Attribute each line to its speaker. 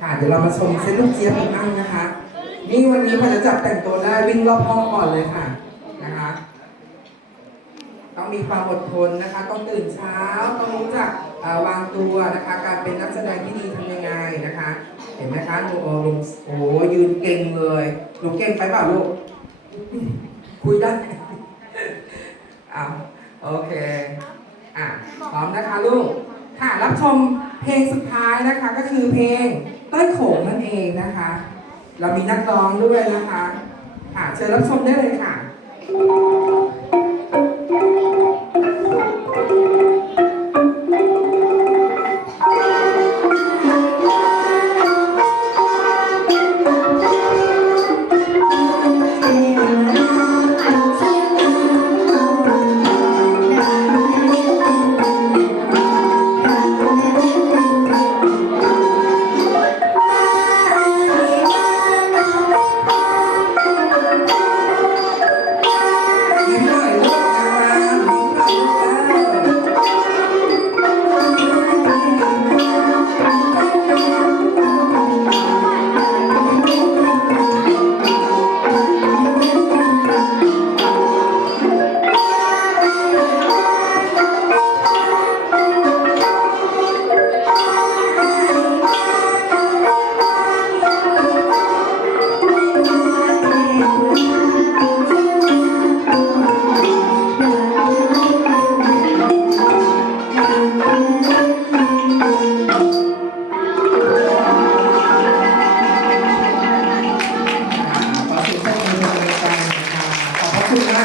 Speaker 1: ค่ะเดี๋ยวเรามาชมเส้นลูกเจี๊ยบกันบ้างนะคะ นี่วันนี้พอจะจับแต่งตัวได้วิ่งรอบห้องก่อนเลยค่ะนะคะ ต้องมีความอดทนนะคะต้องตื่นเช้าต้องรู้จักวางตัวนะคะ การเป็นนักแสดงที่ดีทำยังไงนะคะ เห็นไหมคะหนูโอ้ลุงโอ้ยืนเก่งเลยหนูเก่งไปเปล่าลูกคุยได้อ้าวโอเคอะพร้อมนะคะลูกค่ะรับชมเพลงสุดท้ายนะคะก็คือเพลง ต้โขงนั่นเองนะคะ เรามีนักร้องด้วยนะคะอ่าเชิญรับชมได้เลยค่ะ